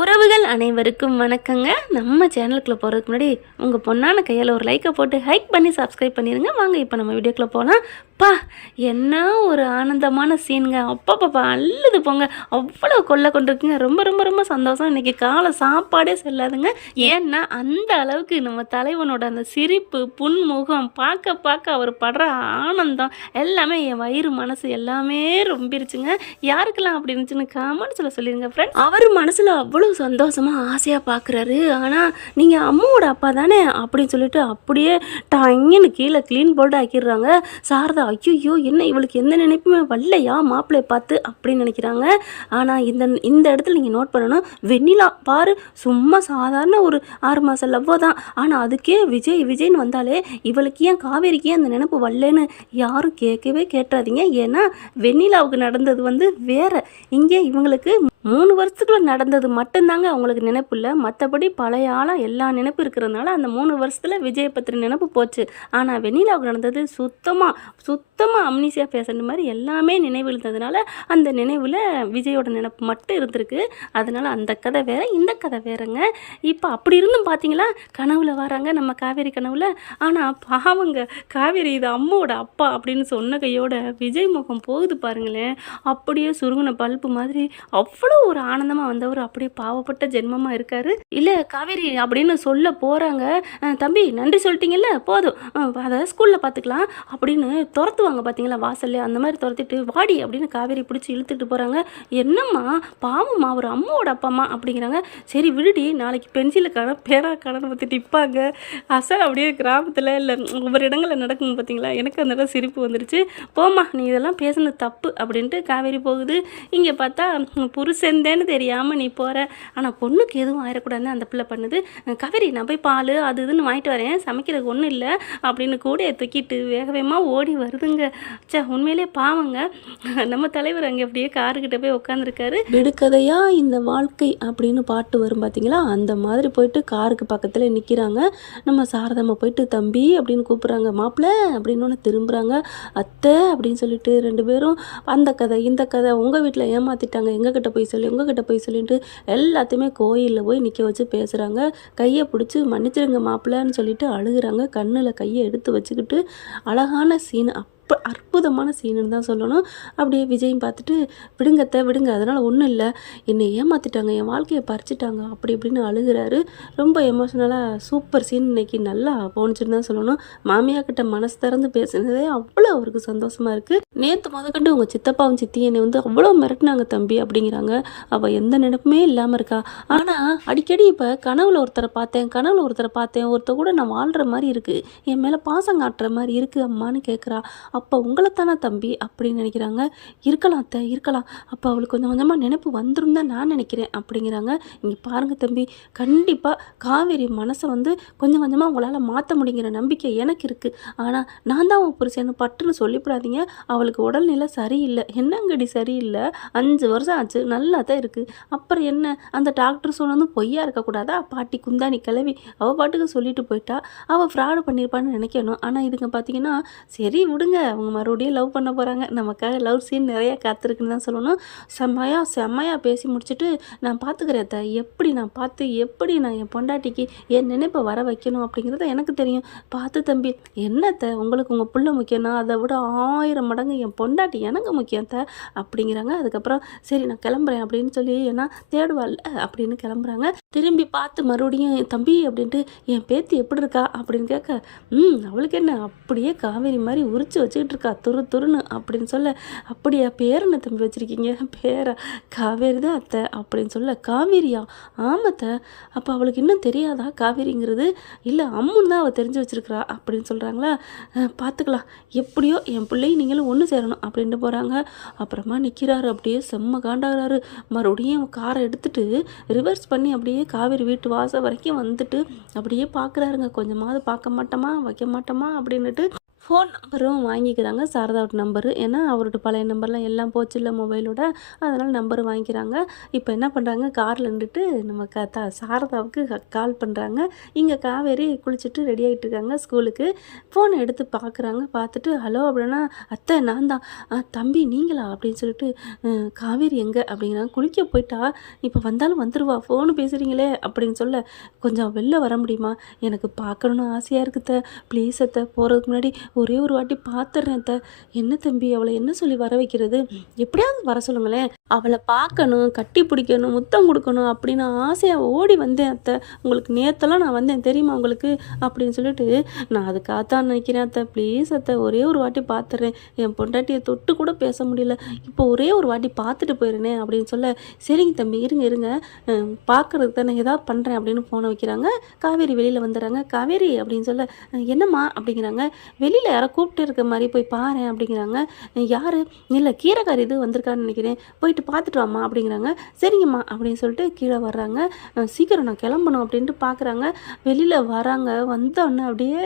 உறவுகள் அனைவருக்கும் வணக்கங்க. நம்ம சேனலுக்குள்ளே போகிறதுக்கு முன்னாடி உங்கள் பொண்ணான கையில் ஒரு லைக்கை போட்டு ஹைக் பண்ணி சப்ஸ்கிரைப் பண்ணிடுங்க. வாங்க இப்போ நம்ம வீடியோக்குள்ளே போகலாம். என்ன ஒரு ஆனந்தமான சீனுங்க. அப்பப்பப்பா அள்ளுது போங்க. அவ்வளோ கொள்ளை கொண்டிருக்குங்க. ரொம்ப ரொம்ப ரொம்ப சந்தோஷம். இன்றைக்கி காலை சாப்பாடே செல்லாதுங்க. ஏன்னா அந்த அளவுக்கு நம்ம தலைவனோட அந்த சிரிப்பு, புன்முகம் பார்க்க பார்க்க அவர் படுற ஆனந்தம் எல்லாமே என் வயிறு மனசு எல்லாமே ரொம்பிருச்சுங்க. யாருக்கெல்லாம் அப்படி இருந்துச்சுன்னு காமெண்ட்ஸில் சொல்லிடுங்க ஃப்ரெண்ட். அவர் மனசில் அவ்வளோ சந்தோஷமாக ஆசையாக பார்க்குறாரு. ஆனால் நீங்கள் அம்மாவோட அப்பா தானே அப்படின்னு சொல்லிட்டு அப்படியே டாங்கன்னு கீழே க்ளீன் போல்டு ஆக்கிடுறாங்க. சாரதா ஐயோ என்ன இவளுக்கு எந்த நினைப்புமே வரலையா மாப்பிள்ளையை பார்த்து அப்படின்னு நினைக்கிறாங்க. ஆனால் இந்த இடத்துல நீங்கள் நோட் பண்ணணும், வெண்ணிலா பாரு சும்மா சாதாரண ஒரு 6 மாதம் லவ்வோ தான். ஆனால் அதுக்கே விஜய்னு வந்தாலே இவளுக்கு ஏன் காவேரிக்கு ஏன் அந்த நினைப்பு வரலன்னு யாரும் கேட்காதீங்க. ஏன்னா வெண்ணிலாவுக்கு நடந்தது வேற. இங்கே இவங்களுக்கு 3 வருஷத்துக்குள்ள நடந்தது மட்டும்தாங்க அவங்களுக்கு நினைப்பு இல்லை. மற்றபடி பழைய ஆளாக எல்லா நினைப்பு இருக்கிறதுனால அந்த 3 வருஷத்தில் விஜயை பற்றின நினைப்பு போச்சு. ஆனால் வெண்ணிலாவுக்கு நடந்தது சுத்தமாக அம்னீசியா பேசுகிற மாதிரி எல்லாமே நினைவு இருந்ததுனால அந்த நினைவில் விஜயோட நினைப்பு மட்டும் இருந்திருக்கு. அதனால் அந்த கதை வேற, இந்த கதை வேறங்க. இப்போ அப்படி இருந்தும் பார்த்தீங்களா கனவுல வராங்க நம்ம காவேரி கனவுல. ஆனால் பாவங்க காவேரி இது அம்மாவோட அப்பா அப்படின்னு சொன்ன கையோட விஜய் முகம் போகுது பாருங்களேன். அப்படியே சுருங்கின பல்பு மாதிரி அவ்வளோ ஒரு ஆனந்தமாக வந்தவர் அப்படியே பாவப்பட்ட ஜென்மமாக இருக்காரு. இல்லை காவேரி அப்படின்னு சொல்ல போகிறாங்க. தம்பி நன்றி சொல்லிட்டீங்கல்ல போதும், அதை ஸ்கூலில் பார்த்துக்கலாம் அப்படின்னு துரத்துவாங்க பார்த்தீங்களா வாசல்ல. அந்த மாதிரி துரத்திட்டு வாடி அப்படின்னு காவேரி பிடிச்சி இழுத்துட்டு போகிறாங்க. என்னம்மா பாவம்மா ஒரு அம்மாவோட அப்பாம்மா அப்படிங்கிறாங்க. சரி விடுடி, நாளைக்கு பென்சிலுக்கான பேனாக்கான பற்றி நிற்பாங்க. அசல் அப்படியே கிராமத்தில் இல்லை ஒவ்வொரு இடங்களில் நடக்குங்க பார்த்தீங்களா. எனக்கு அந்த இடம் சிரிப்பு வந்துருச்சு. போம்மா நீ இதெல்லாம் பேசுனது தப்பு அப்படின்ட்டு காவேரி போகுது. இங்கே பார்த்தா புருஷந்தேன்னு தெரியாமல் நீ போகிற. ஆனால் பொண்ணுக்கு எதுவும் ஆயிடக்கூடாதுன்னு அந்த பிள்ளை பண்ணுது. காவேரி நான் போய் பால் அது இதுன்னு வாங்கிட்டு வரேன், சமைக்கிறதுக்கு ஒன்றும் இல்லை அப்படின்னு கூட தூக்கிட்டு வேகமாக ஓடி வருதுங்க. உண்மையிலே பாவங்க. நம்ம தலைவர் அங்கே அப்படியே காருக்கிட்ட போய் உட்காந்துருக்காரு. விடுக்கதையா இந்த வாழ்க்கை அப்படின்னு பாட்டு வரும் பார்த்தீங்களா, அந்த மாதிரி போயிட்டு காருக்கு பக்கத்தில் நிற்கிறாங்க. நம்ம சாரதம்மா போயிட்டு தம்பி அப்படின்னு கூப்பிட்றாங்க. மாப்பிள்ளை அப்படின்னு ஒன்று திரும்புகிறாங்க. அத்தை அப்படின்னு சொல்லிட்டு 2 பேரும் அந்த கதை இந்த கதை உங்கள் வீட்டில் ஏமாற்றிட்டாங்க, எங்ககிட்ட போய் சொல்லிட்டு எல்லாத்தையுமே கோயிலில் போய் நிற்க வச்சு பேசுகிறாங்க. கையை பிடிச்சி மன்னிச்சிருங்க மாப்பிள்ளைன்னு சொல்லிட்டு அழுகுறாங்க. கண்ணில் கையை எடுத்து வச்சுக்கிட்டு அழகான சீன், அற்புதமான சீனுன்னு தான் சொல்லணும். அப்படியே விஜயும் பார்த்துட்டு விடுங்க அதனால் ஒன்றும் இல்லை, என்னை ஏமாற்றிட்டாங்க, என் வாழ்க்கையை பறிச்சிட்டாங்க அப்படி இப்படின்னு அழுகிறாரு. ரொம்ப எமோஷ்னலாக சூப்பர் சீன் இன்னைக்கு நல்லா போணுச்சுன்னு தான் சொல்லணும். மாமியாக்கிட்ட மனசு திறந்து பேசுனதே அவ்வளோ அவருக்கு சந்தோஷமாக இருக்குது. நேற்று முதற்கண்டு உங்கள் சித்தப்பாவும் சித்தி என்னை அவ்வளோ மிரட்டினாங்க தம்பி அப்படிங்கிறாங்க. அவள் எந்த நினைப்புமே இல்லாமல் இருக்கா. ஆனால் அடிக்கடி இப்போ கனவுல ஒருத்தரை பார்த்தேன், ஒருத்தர் கூட நான் வாழ்கிற மாதிரி இருக்குது, என் மேலே பாசம் காட்டுற மாதிரி இருக்குது அம்மான்னு கேட்குறா. அப்போ உங்களைத்தானே தம்பி அப்படின்னு நினைக்கிறாங்க. இருக்கலாம் அத்தை இருக்கலாம், அப்போ அவளுக்கு கொஞ்சம் கொஞ்சமாக நினைப்பு வந்துடும் தான் நான் நினைக்கிறேன் அப்படிங்கிறாங்க. இங்கே பாருங்கள் தம்பி, கண்டிப்பாக காவேரி மனசை கொஞ்சம் கொஞ்சமாக உங்களால் மாற்ற முடியுங்கிற நம்பிக்கை எனக்கு இருக்குது. ஆனால் நான் தான் உன் புருஷன்னு பட்டுன்னு சொல்லிவிடாதீங்க. அவளுக்கு உடல்நிலை சரியில்லை. என்னங்கடி சரியில்லை, 5 வருஷம் ஆச்சு, நல்லா தான் இருக்குது. அப்புறம் என்ன, அந்த டாக்டர் சொன்னதும் பொய்யா இருக்கக்கூடாதா? பாட்டி குந்தாணி கிளவி அவள் பாட்டுக்கு சொல்லிட்டு போயிட்டா, அவள் ஃப்ராடு பண்ணியிருப்பான்னு நினைக்கணும். ஆனால் இதுங்க பார்த்தீங்கன்னா சரி விடுங்க, அவங்க மறுபடியும் லவ் பண்ண போகிறாங்க. நமக்காக லவ் சீன் நிறையா காத்திருக்குன்னு தான் சொல்லணும். செம்மையாக பேசி முடிச்சுட்டு நான் பார்த்துக்கிறேன் த, எப்படி நான் என் பொண்டாட்டிக்கு என் நினைப்பை வர வைக்கணும் அப்படிங்கிறத எனக்கு தெரியும். பார்த்து தம்பி, என்னத்த உங்களுக்கு உங்கள் புள்ள முக்கியம்னா அதை விட 1000 மடங்கு என் பொண்டாட்டி எனக்கு முக்கியம் த அப்படிங்கிறாங்க. அதுக்கப்புறம் சரி நான் கிளம்புறேன் அப்படின்னு சொல்லி ஏன்னா தேடுவாள் அப்படின்னு கிளம்புறாங்க. திரும்பி பார்த்து மறுபடியும் தம்பி அப்படின்ட்டு என் பேத்தி எப்படி இருக்கா அப்படின்னு கேட்க, அவளுக்கு என்ன அப்படியே காவேரி மாதிரி உரிச்சு வச்சுக்கிட்டு இருக்கா துருன்னு அப்படின்னு சொல்ல, அப்படியா பேர் என்ன தம்பி வச்சுருக்கீங்க? பேரா? காவேரி தான் அத்தை அப்படின்னு சொல்ல, காவேரியா? ஆமாத்த. அப்போ அவளுக்கு இன்னும் தெரியாதா காவேரிங்கிறது? இல்லை அம்முன்னு தான் அவள் தெரிஞ்சு வச்சுருக்கிறா அப்படின்னு சொல்கிறாங்களா. பார்த்துக்கலாம், எப்படியோ என் பிள்ளையும் நீங்களும் ஒன்று சேரணும் அப்படின்ட்டு போகிறாங்க. அப்புறமா நிற்கிறாரு, அப்படியே செம்ம காண்டாகிறாரு. மறுபடியும் காரை எடுத்துகிட்டு ரிவர்ஸ் பண்ணி அப்படியே காவேரி வீட்டு வாசல் வரைக்கும் வந்துட்டு அப்படியே பார்க்குறாருங்க. கொஞ்சமாவது பார்க்க மாட்டோமா வைக்க மாட்டோமா அப்படின்னுட்டு ஃபோன் நம்பரும் வாங்கிக்கிறாங்க சாரதாவோட நம்பரு. ஏன்னா அவரோட பழைய நம்பர்லாம் எல்லாம் போச்சுல்ல மொபைலோட. அதனால் நம்பர் வாங்கிக்கிறாங்க. இப்போ என்ன பண்ணுறாங்க, காரில் நின்றுட்டு நம்ம சாரதாவுக்கு கால் பண்ணுறாங்க. இங்கே காவேரி குளிச்சுட்டு ரெடி ஆகிட்டு இருக்காங்க ஸ்கூலுக்கு. ஃபோனை எடுத்து பார்க்குறாங்க. பார்த்துட்டு ஹலோ அப்படின்னா, அத்தை நான் தான். தம்பி நீங்களா அப்படின்னு சொல்லிட்டு, காவேரி எங்கே அப்படிங்கிறாங்க. குளிக்க போயிட்டா, இப்போ வந்தாலும் வந்துடுவா, ஃபோனு பேசுகிறீங்களே அப்படின்னு சொல்ல, கொஞ்சம் வெளில வர முடியுமா, எனக்கு பார்க்கணுன்னு ஆசையாக இருக்குத்த, ப்ளீஸ் அத்தை, போகிறதுக்கு முன்னாடி ஒரே ஒரு வாட்டி பார்த்துடுறேன் அத்தை. என்ன தம்பி, அவளை என்ன சொல்லி வர வைக்கிறது, எப்படியாவது வர சொல்லுங்களேன், அவளை பார்க்கணும், கட்டி பிடிக்கணும், முத்தம் கொடுக்கணும் அப்படின்னு ஆசையாக ஓடி வந்தேன் அத்தை. உங்களுக்கு நேற்றெல்லாம் நான் வந்தேன் தெரியுமா உங்களுக்கு அப்படின்னு சொல்லிட்டு, நான் அதுக்காகத்தான் நினைக்கிறேன் அத்தை, ப்ளீஸ் அத்தை, ஒரே ஒரு வாட்டி பார்த்துட்றேன், என் பொண்டாட்டியை தொட்டு கூட பேச முடியல, இப்போ ஒரே ஒரு வாட்டி பார்த்துட்டு போயிடுறேனே அப்படின்னு சொல்ல, சரிங்க தம்பி இருங்க இருங்க, பார்க்குறதுக்கு தானே ஏதாவது பண்ணுறேன் அப்படின்னு ஃபோனை வைக்கிறாங்க. காவேரி வெளியில் வந்துடுறாங்க. காவேரி அப்படின்னு சொல்ல, என்னம்மா அப்படிங்கிறாங்க. வெளியில் யாரோ கூப்பிட்டு இருக்க மாதிரி போய் பாரு அப்படிங்கிறாங்க. யார், இல்லை கீரைக்காரி இது வந்திருக்கான்னு நினைக்கிறேன், போயிட்டு பார்த்துட்டு வாம்மா அப்படிங்கிறாங்க. சரிங்கம்மா அப்படின்னு சொல்லிட்டு கீழே வர்றாங்க. சீக்கிரம் நான் கிளம்பணும் அப்படின்ட்டு பார்க்குறாங்க. வெளியில் வராங்க. வந்தோடனே அப்படியே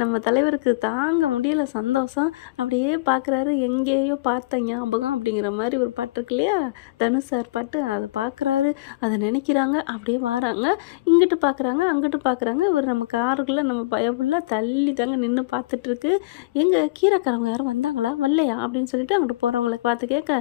நம்ம தலைவருக்கு தாங்க முடியல சந்தோஷம். அப்படியே பார்க்குறாரு, எங்கேயோ பார்த்த ஞாபகம் அப்படிங்கிற மாதிரி ஒரு பாட்டு இருக்கு இல்லையா, தனுஷ் சார் பாட்டு, அதை பார்க்குறாரு, அதை நினைக்கிறாங்க. அப்படியே வராங்க. இங்கிட்டு பார்க்குறாங்க, அங்கிட்டு பார்க்குறாங்க. இவர் நம்ம காருக்குள்ளே நம்ம பயப்புள்ள தள்ளி தாங்க நின்று பார்த்துட்ருக்கு. எங்கே கீரைக்காரவங்க யாரும் வந்தாங்களா, வரலையா அப்படின்னு சொல்லிட்டு அங்கிட்டு போகிறவங்களை பார்த்து கேட்க,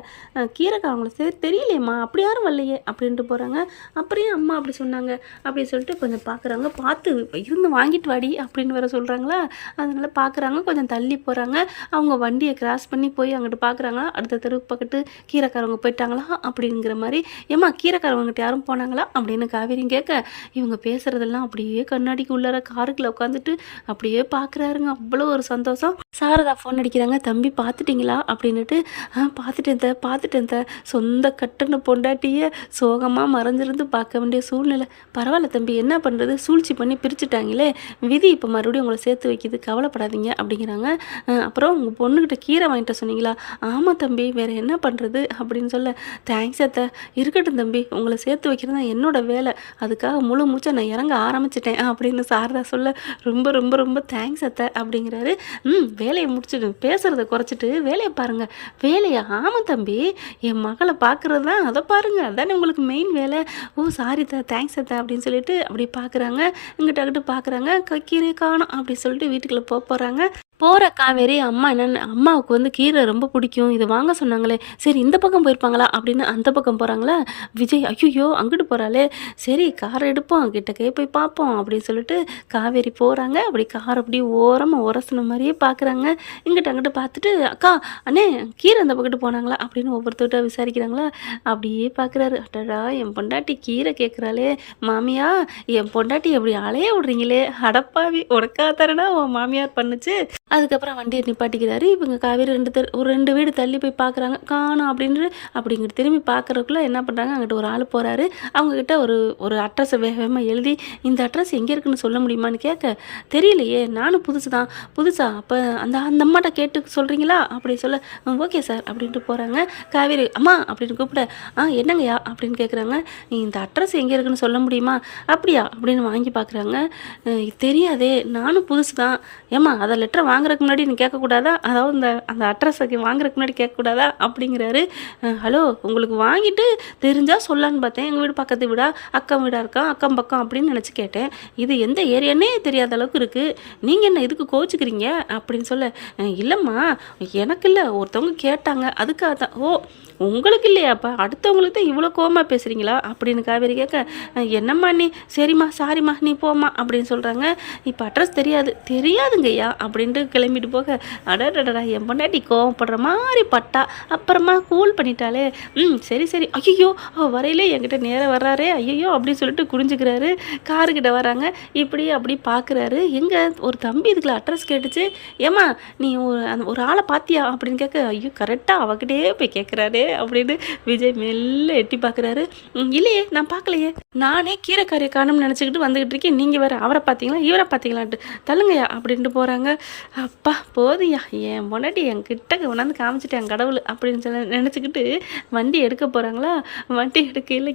கீரைக்காரவங்கள தெரியலையம்மா, அப்படி யாரும் வரலையே அப்படின்ட்டு போகிறாங்க. அப்படியே அம்மா அப்படி சொன்னாங்க அப்படின்னு சொல்லிட்டு கொஞ்சம் பார்க்குறாங்க. பார்த்து இருந்து வாங்கிட்டு வாடி அப்படின்னு வேற சொல்கிறாங்களா, அதனால் பார்க்குறாங்க. கொஞ்சம் தள்ளி போகிறாங்க. அவங்க வண்டியை கிராஸ் பண்ணி போய் அங்கிட்டு பார்க்குறாங்களா, அடுத்த தெருவுக்கு பக்கத்து கீரைக்காரவங்க போயிட்டாங்களா அப்படிங்கிற மாதிரி. ஏம்மா கீரைக்காரவங்ககிட்ட யாரும் போனாங்களா அப்படின்னு காவேரியும் கேட்க, இவங்க பேசுகிறதெல்லாம் அப்படியே கண்ணாடிக்கு உள்ளார காருக்குள்ளே உட்காந்துட்டு அப்படியே பார்க்குறாருங்க. அவ்வளோ ஒரு சந்தோஷம். சாரதா ஃபோன் அடிக்கிறாங்க. தம்பி பார்த்துட்டிங்களா அப்படின்னுட்டு, பார்த்துட்டேன் சொந்த கட்டுன பொண்டாட்டியை சோகமாக மறைஞ்சிருந்து பார்க்க வேண்டிய சூழ்நிலை. பரவாயில்ல தம்பி, என்ன பண்ணுறது, சூழ்ச்சி பண்ணி பிரிச்சுட்டாங்களே, விதி இப்போ மறுபடியும் உங்களை சேர்த்து வைக்கிது, கவலைப்படாதீங்க அப்படிங்கிறாங்க. அப்புறம் உங்கள் பொண்ணுக்கிட்ட கீரை வாங்கிட்ட சொன்னீங்களா, ஆமாம் தம்பி, வேறு என்ன பண்ணுறது அப்படின்னு சொல்ல, தேங்க்ஸ் அத்தை, இருக்கட்டும் தம்பி, உங்களை சேர்த்து வைக்கிறது தான் என்னோட வேலை, அதுக்காக முழு மூச்சை நான் இறங்க ஆரம்பிச்சிட்டேன் அப்படின்னு சாரதா சொல்ல, ரொம்ப ரொம்ப ரொம்ப தேங்க்ஸ் அத்தை அப்படிங்கிறாரு. வேலையை முடிச்சுட்டு பேசுகிறத குறைச்சிட்டு வேலையை பாருங்கள். வேலையா, ஆமாம் தம்பி, என் மகளை பார்க்குறது தான், அதை பாருங்கள், அதானே உங்களுக்கு மெயின் வேலை. ஓ சாரி தேங்க்ஸ் அத்தை அப்படின்னு சொல்லிட்டு அப்படி பார்க்குறாங்க. இங்கிட்ட அங்கிட்ட பார்க்குறாங்க. கீரை காணும் அப்படின்னு சொல்லிட்டு வீட்டுக்குள்ளே போகிறாங்க. போகிற காவேரி, அம்மாவுக்கு கீரை ரொம்ப பிடிக்கும், இது வாங்க சொன்னாங்களே, சரி இந்த பக்கம் போயிருப்பாங்களா அப்படின்னு அந்த பக்கம் போகிறாங்களா. விஜய் ஐயோ அங்கிட்டு போகிறாளே, சரி காரை எடுப்போம், கிட்டக்கே போய் பார்ப்போம் அப்படின்னு சொல்லிட்டு காவேரி போகிறாங்க. அப்படி கார் அப்படி ஓரமாக உரசின மாதிரியே பார்க்குறாங்க. இங்கிட்ட அங்கிட்ட பார்த்துட்டு, அக்கா அண்ணே கீரை அந்த பக்கத்து போனாங்களா அப்படின்னு ஒவ்வொருத்தர்கிட்ட விசாரிக்கிறாங்களா. அப்படியே பார்க்குறாரு, அட்டடா என் பொண்டாட்டி கீரை கேட்குறாளே, மாமியா என் பொண்டாட்டி எப்படி அலைய விடுறீங்களே, அடப்பாவி உனக்கா தரனா உன் மாமியார் பண்ணுச்சு. அதுக்கப்புறம் வண்டியை நிப்பாட்டிக்கிறாரு. இவங்க காவேரி ஒரு 2 வீடு தள்ளி போய் பார்க்குறாங்க. காணோம் அப்படிங்கிட்டு திரும்பி பார்க்குறதுக்குள்ளே என்ன பண்ணுறாங்க, அங்கிட்ட ஒரு ஆள் போகிறாரு. அவங்கக்கிட்ட ஒரு அட்ரஸை வேகமாக எழுதி, இந்த அட்ரஸ் எங்கே இருக்குன்னு சொல்ல முடியுமான்னு கேட்க, தெரியலையே, நானும் புதுசா அப்போ அந்த அம்மாட்ட கேட்டு சொல்கிறீங்களா அப்படி சொல்ல, ஓகே சார் அப்படின்ட்டு போகிறாங்க. காவேரி அம்மா அப்படின்னு கூப்பிட, என்னங்கய்யா அப்படின்னு கேட்குறாங்க. இந்த அட்ரஸ் எங்கே இருக்குன்னு சொல்ல முடியுமா, அப்படியா அப்படின்னு வாங்கி பார்க்குறாங்க. தெரியாதே, நானும் புதுசு தான், ஏம்மா அதை லெட்டரை வாங்குறதுக்கு முன்னாடி நீ கேட்கக்கூடாதா, அதாவது அந்த அட்ரஸுக்கு வாங்குறதுக்கு முன்னாடி கேட்கக்கூடாதா அப்படிங்கிறாரு. ஹலோ, உங்களுக்கு வாங்கிட்டு தெரிஞ்சால் சொல்லலான்னு பார்த்தேன், எங்கள் வீடு பக்கத்து வீடா, அக்கம் வீடாக இருக்கா, அக்கம் பக்கம் அப்படின்னு நினச்சி கேட்டேன், இது எந்த ஏரியானே தெரியாத அளவுக்கு இருக்குது, நீங்கள் என்ன இதுக்கு கோச்சிக்கிறீங்க அப்படின்னு சொல்ல, இல்லைம்மா எனக்கு இல்லை, ஒருத்தவங்க கேட்டாங்க அதுக்காக தான். ஓ உங்களுக்கு இல்லையாப்பா, அடுத்தவங்களுக்கு தான் இவ்வளோ கோவமாக பேசுகிறீங்களா அப்படின்னு காவேரி கேட்க, என்னம்மா நீ, சரிம்மா சாரிம்மா நீ போம்மா அப்படின்னு சொல்கிறாங்க. இப்போ அட்ரஸ் தெரியாதுங்கய்யா அப்படின்ட்டு கிளம்பிட்டு போக, அடடடா என் பொண்டாட்டி கோவப்படுற மாதிரி பட்டா, அப்புறமா கூல் பண்ணிட்டாலே, சரி ஐயோ அவள் வரையிலே என்கிட்ட நேராக வர்றாரே ஐயோ அப்படின்னு சொல்லிட்டு குடிஞ்சுக்கிறாரு. காருக்கிட்ட வராங்க. இப்படி அப்படி பார்க்குறாரு. எங்கே ஒரு தம்பி இதுக்குள்ள அட்ரஸ் கேட்டுச்சு, ஏம்மா நீ ஒரு ஆளை பார்த்தியா அப்படின்னு கேட்க, ஐயோ கரெக்டாக அவகிட்டே போய் கேட்குறாரு அப்படின்னு விஜய் மெல்ல எட்டி பார்க்குறாரு. இல்லையே நான் பார்க்கலையே, நானே கீரைக்காரியை காணும்னு நினச்சிக்கிட்டு வந்துக்கிட்டு இருக்கேன், நீங்கள் வேறு அவரை பார்த்தீங்களா இவரை பார்த்தீங்களான்ட்டு, தள்ளுங்கய்யா அப்படின்ட்டு போகிறாங்க. அப்பா போதுயா, என் பொண்டாட்டி என் கிட்டக்க கொண்டாந்து காமிச்சிட்டேன் கடவுள் அப்படின்னு சொல்லி நினச்சிக்கிட்டு வண்டி எடுக்க போகிறாங்களா. வண்டி எடுக்கையில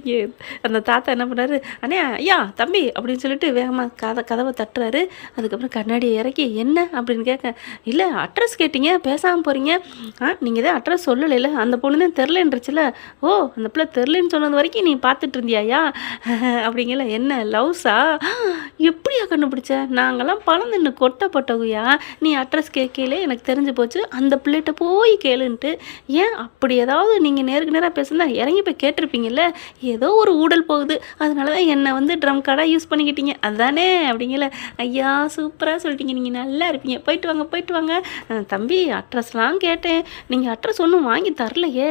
அந்த தாத்தா என்ன பண்ணுறாரு, அண்ணே ஐயா தம்பி அப்படின்னு சொல்லிட்டு வேகமாக கதவை தட்டுறாரு. அதுக்கப்புறம் கண்ணாடியை இறக்கி என்ன அப்படின்னு கேட்க, இல்லை அட்ரஸ் கேட்டீங்க பேசாமல் போகிறீங்க. நீங்கள் தான் அட்ரஸ் சொல்லலைல்ல, அந்த பொண்ணு தான் தெரிலன்றச்சுல. ஓ அந்த பிள்ளை தெரிலன்னு சொன்னது வரைக்கும் நீ பார்த்துட்டு இருந்தியாயா அப்படிங்கல. என்ன லவ்ஸா, எப்படியா கண்டுபிடிச்ச? நாங்கள்லாம் பணம் நின்று கொட்டப்பட்டவையா. நீ அட்ரஸ் கேட்கல எனக்கு தெரிஞ்சு போச்சு, அந்த பிள்ளைகிட்ட போய் கேளுன்ட்டு. ஏன் அப்படி ஏதாவது நீங்கள் நேருக்கு நேராக பேசுனா இறங்கி போய் கேட்டிருப்பீங்கல்ல. ஏதோ ஒரு ஊடல் போகுது, அதனால தான் என்னை வந்து ட்ரம் கார்டாக யூஸ் பண்ணிக்கிட்டீங்க அதுதானே அப்படிங்கல. ஐயா சூப்பராக சொல்லிட்டீங்க, நீங்கள் நல்லா இருப்பீங்க, போயிட்டு வாங்க போயிட்டு வாங்க. தம்பி அட்ரஸ்லாம் கேட்டேன், நீங்கள் அட்ரஸ் ஒன்றும் வாங்கி தரலையே.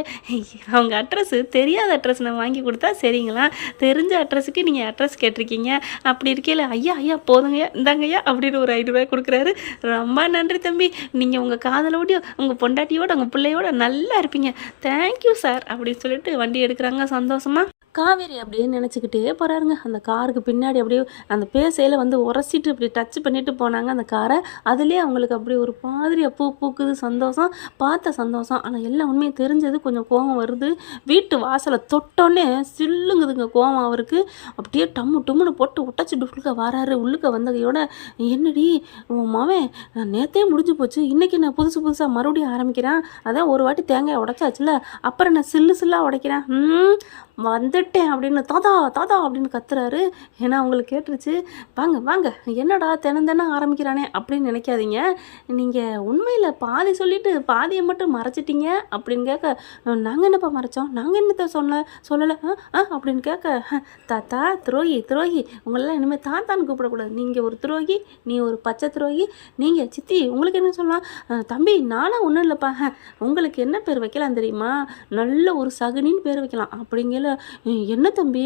அவங்க அட்ரஸ் தெரியாத அட்ரஸ் நான் வாங்கி கொடுத்தா சரிங்களா, தெரிஞ்ச அட்ரஸுக்கு நீங்கள் அட்ரஸ் கேட்டிருக்கீங்க. அப்படி இருக்கல ஐயா ஐயா போதுங்கய்யா இந்தாங்கய்யா அப்படின்னு ஒரு 5 ரூபாய் கொடுக்குறாரு. ரொம்ப நன்றி தம்பி, நீங்கள் உங்கள் காதலோடையும் உங்கள் பொண்டாட்டியோட உங்கள் பிள்ளையோட நல்லா இருப்பீங்க, தேங்க்யூ சார் அப்படின்னு சொல்லிட்டு வண்டி எடுக்கிறாங்க சந்தோஷமா. காவேரி அப்படியே நினச்சிக்கிட்டே போகிறாருங்க. அந்த காருக்கு பின்னாடி அப்படியே அந்த பேசையில் வந்து உரசிட்டு அப்படி டச் பண்ணிட்டு போனாங்க அந்த காரை. அதுலேயே அவங்களுக்கு அப்படியே ஒரு மாதிரியாக பூ பூக்குது சந்தோஷம், பார்த்த சந்தோஷம். ஆனால் எல்லாம் உண்மையை தெரிஞ்சது கொஞ்சம் கோபம் வருது. வீட்டு வாசலை தொட்டோன்னே சில்லுங்குதுங்க கோபம் அவருக்கு. அப்படியே டம்மு டும்முன்னு போட்டு உடச்சிட்டு உள்ளுக்க வராரு. உள்ளுக்க வந்ததையோட, என்னடி உன் மவன் நேற்றே முடிஞ்சு போச்சு, இன்றைக்கி நான் புதுசாக மறுபடியும் ஆரம்பிக்கிறேன், அதான் ஒரு வாட்டி தேங்காய் உடைச்சாச்சுல, அப்புறம் நான் சில்லாக உடைக்கிறேன் வந்துட்டேன் அப்படின்னு தாத்தா தாத்தா அப்படின்னு கத்துறாரு. ஏன்னா அவங்களுக்கு கேட்டுருச்சு. வாங்க வாங்க, என்னடா தினம் ஆரம்பிக்கிறானே அப்படின்னு நினைக்காதீங்க. நீங்கள் உண்மையில் பாதி சொல்லிவிட்டு பாதியை மட்டும் மறைச்சிட்டீங்க அப்படின்னு கேட்க, நாங்கள் என்னப்பா மறைச்சோம், நாங்கள் என்னத்தை சொல்லலை அப்படின்னு கேட்க, தாத்தா துரோகி துரோகி, உங்களெல்லாம் இனிமேல் தாத்தான்னு கூப்பிடக்கூடாது, நீங்கள் ஒரு துரோகி, நீ ஒரு பச்சை துரோகி, நீங்கள் சித்தி உங்களுக்கு என்ன சொல்லலாம், தம்பி நானும் ஒன்றும் இல்லைப்பா, உங்களுக்கு என்ன பேர் வைக்கலாம் தெரியுமா, நல்ல ஒரு சகுனின்னு பேர் வைக்கலாம் அப்படிங்கிற. என்ன தம்பி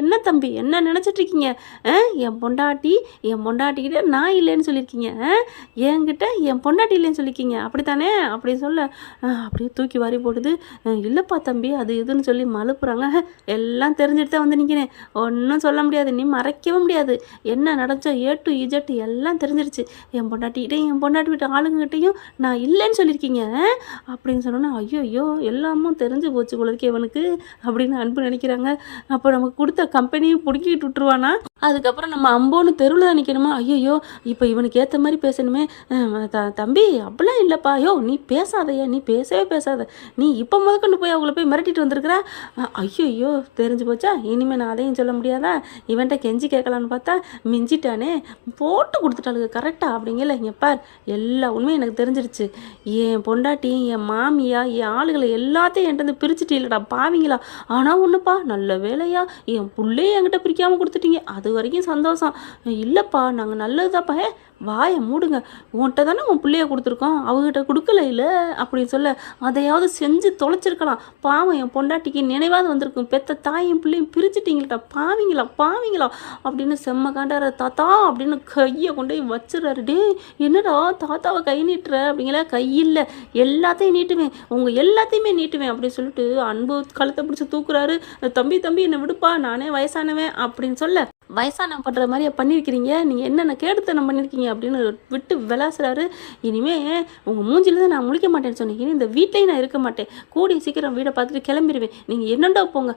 என்ன தம்பி என்ன நினச்சிட்ருக்கீங்க, என் பொண்டாட்டிக்கிட்ட நான் இல்லைன்னு சொல்லியிருக்கீங்க, என்கிட்ட என் பொண்டாட்டி இல்லைன்னு சொல்லியிருக்கீங்க அப்படித்தானே அப்படி சொல்ல, அப்படியே தூக்கி வாரி போடுது. இல்லைப்பா தம்பி அது இதுன்னு சொல்லி மழுப்புறாங்க. எல்லாம் தெரிஞ்சுட்டு தான் வந்து நிற்கிறேன், ஒன்றும் சொல்ல முடியாது, நீ மறைக்கவும் முடியாது, என்ன நடந்துச்சோ A to Z எல்லாம் தெரிஞ்சிருச்சு, என் பொண்டாட்டிக்கிட்டையும் என் பொண்டாட்டி வீட்டு ஆளுங்ககிட்டையும் நான் இல்லைன்னு சொல்லியிருக்கீங்க அப்படின்னு சொன்னோன்னா, ஐயோ எல்லாமும் தெரிஞ்சு போச்சு போலருக்கு இவனுக்கு அப்படின்னு அன்பு நினைக்கிறாங்க. அப்போ நமக்கு கொடுத்த கம்பெனியும் பிடிக்கிட்டு விட்டுருவானா, அதுக்கப்புறம் நம்ம அம்போன்னு தெருவில் தான் நிற்கணுமா. ஐயோ இப்போ இவனுக்கு ஏற்ற மாதிரி பேசணுமே. தம்பி அப்படிலாம் இல்லைப்பா, நீ பேசாதையா, நீ பேசவே பேசாத, நீ இப்போ முதற்கொண்டு போய் அவங்கள போய் மிரட்டிட்டு வந்திருக்கிறா. ஐயோ தெரிஞ்சு போச்சா, இனிமேல் நான் அதையும் சொல்ல முடியாதா, இவன்ட்ட கெஞ்சி கேட்கலான்னு பார்த்தா மிஞ்சிட்டானே, போட்டு கொடுத்துட்டாளுங்க கரெக்டாக அப்படிங்கல. இங்கே பார் எல்லா உண்மையும் எனக்கு தெரிஞ்சிருச்சு, என் பொண்டாட்டி என் மாமியா என் ஆளுகளை எல்லாத்தையும் என்கிட்ட பிரிச்சுட்டு இல்லைடா பாவீங்களா. ஆனால் ஒன்றுப்பா நல்ல வேலையா என் பிள்ளைய என்கிட்ட பிரிக்காமல் கொடுத்துட்டீங்க, அது வரைக்கும் சந்தோஷம். இல்லைப்பா நாங்கள் நல்லதுதாப்பா, வாயை மூடுங்க, உன்கிட்ட தானே உன் பிள்ளைய கொடுத்துருக்கோம், அவங்ககிட்ட கொடுக்கல இல்லை அப்படின்னு சொல்ல, அதையாவது செஞ்சு தொலைச்சிருக்கலாம், பாவம் என் பொண்டாட்டிக்கு நினைவாது வந்திருக்கும், பெத்த தாயும் பிள்ளையும் பிரிச்சுட்டீங்கள்டா பாவீங்களா அப்படின்னு செம்ம காண்டார. தாத்தா அப்படின்னு கையை கொண்டு போய் வச்சிடறாரு. டே என்னடா தாத்தாவை கை நீட்டுற அப்படிங்கிற, கையில் எல்லாத்தையும் நீட்டுவேன், உங்கள் எல்லாத்தையுமே நீட்டுவேன் அப்படின்னு சொல்லிட்டு அன்பு கழுத்தை பிடிச்சி தூக்குறாரு. தம்பி என்னை விடுப்பா, நானே வயசானவன் அப்படின்னு சொல்ல, வயசானவன் பண்ணுற மாதிரியே பண்ணியிருக்கிறீங்க, நீங்கள் என்னென்ன கேடுத்தனம் பண்ணியிருக்கீங்க அப்படின்னு விட்டு விளாசுறாரு. இனிமே உங்கள் மூஞ்சில தான் நான் முழிக்க மாட்டேன்னு சொன்னேன், இனி இந்த வீட்லேயும் நான் இருக்க மாட்டேன், கூடிய சீக்கிரம் வீடை பார்த்துட்டு கிளம்பிடுவேன், நீங்கள் என்னண்டா போங்க.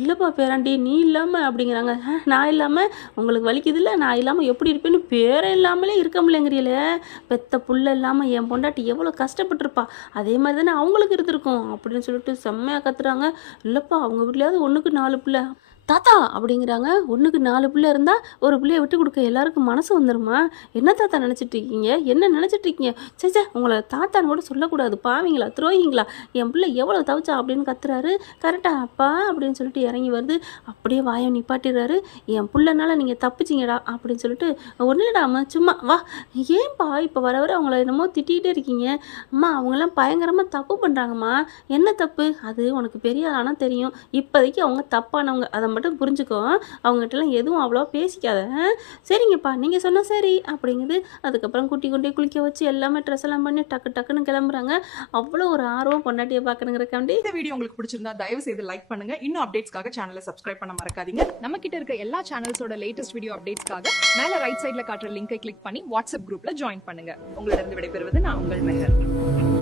இல்லைப்பா பேராண்டி நீ இல்லாமல் அப்படிங்கிறாங்க. நான் இல்லாமல் உங்களுக்கு வலிக்குது இல்லை, நான் இல்லாமல் எப்படி இருப்பேன்னு பேரை இல்லாமலே இருக்க முடியலைங்கிறீங்களே, பெத்த புள்ள இல்லாமல் என் பொண்டாட்டி எவ்வளோ கஷ்டப்பட்டுருப்பா, அதே மாதிரி தானே அவங்களுக்கு இருந்திருக்கும் அப்படின்னு சொல்லிட்டு செம்மையாக கத்துறாங்க. இல்லைப்பா அவங்க வீட்லையாவது 1க்கு 4 பிள்ளை தாத்தா அப்படிங்கிறாங்க. 1க்கு 4 பிள்ளை இருந்தால் ஒரு பிள்ளையை விட்டு கொடுக்க எல்லாருக்கும் மனசு வந்துடுமா, என்ன தாத்தா நினச்சிட்ருக்கீங்க, என்ன நினச்சிட்ருக்கீங்க, சே உங்களை தாத்தான்னு கூட சொல்லக்கூடாது, பாவீங்களா துரோகிங்களா, என் பிள்ளை எவ்வளோ தவிச்சா அப்படின்னு கத்துறாரு. கரெக்டாக அப்பா அப்படின்னு சொல்லிட்டு இறங்கி வருது. அப்படியே வாயை நிப்பாட்டிடுறாரு. என் பிள்ளைனால நீங்கள் தப்பிச்சிங்கடா அப்படின்னு சொல்லிட்டு, ஒன்றும் இல்லடாம சும்மா வா, ஏன்பா இப்போ வர அவங்கள என்னமோ திட்டிகிட்டே இருக்கீங்க, அம்மா அவங்கெல்லாம் பயங்கரமாக தப்பு பண்ணுறாங்கம்மா, என்ன தப்பு, அது உனக்கு பெரிய ஆனால் தெரியும், இப்போதைக்கு அவங்க தப்பானவங்க, அதை மட்டும் புரிஞ்சுக்கோ, அவங்ககிட்டலாம் எதுவும் அவ்வளோ பேசிக்காத. சரிங்கப்பா நீங்கள் சொன்னால் சரி அப்படிங்குது. அதுக்கப்புறம் குட்டி குட்டி குளிக்க வச்சு எல்லாமே ட்ரெஸ் எல்லாம் பண்ணி டக்கு டக்குன்னு கிளம்புறாங்க. அவ்வளோ ஒரு ஆர்வம் பொண்டாட்டியை பார்க்கணுங்கிறக்காண்டி. இந்த வீடியோ உங்களுக்கு பிடிச்சிருந்தா தயவு செய்து லைக் பண்ணுங்க. இன்னும் அப்டேட்ஸ்க்காக சேனலை சப்ஸ்கிரைப் பண்ண மறக்காதீங்க. நம்ம கிட்ட இருக்க எல்லா சேனல்ஸோட லேட்டஸ்ட் வீடியோ அப்டேட்ஸ்க்காக மேல ரைட் சைடுல காட்டுற லிங்கை கிளிக் பண்ணி வாட்ஸ்அப் குரூப்ல ஜாயின் பண்ணுங்க. உங்களிடம் விடைபெறுவது நான் உங்கள் மெஹர்.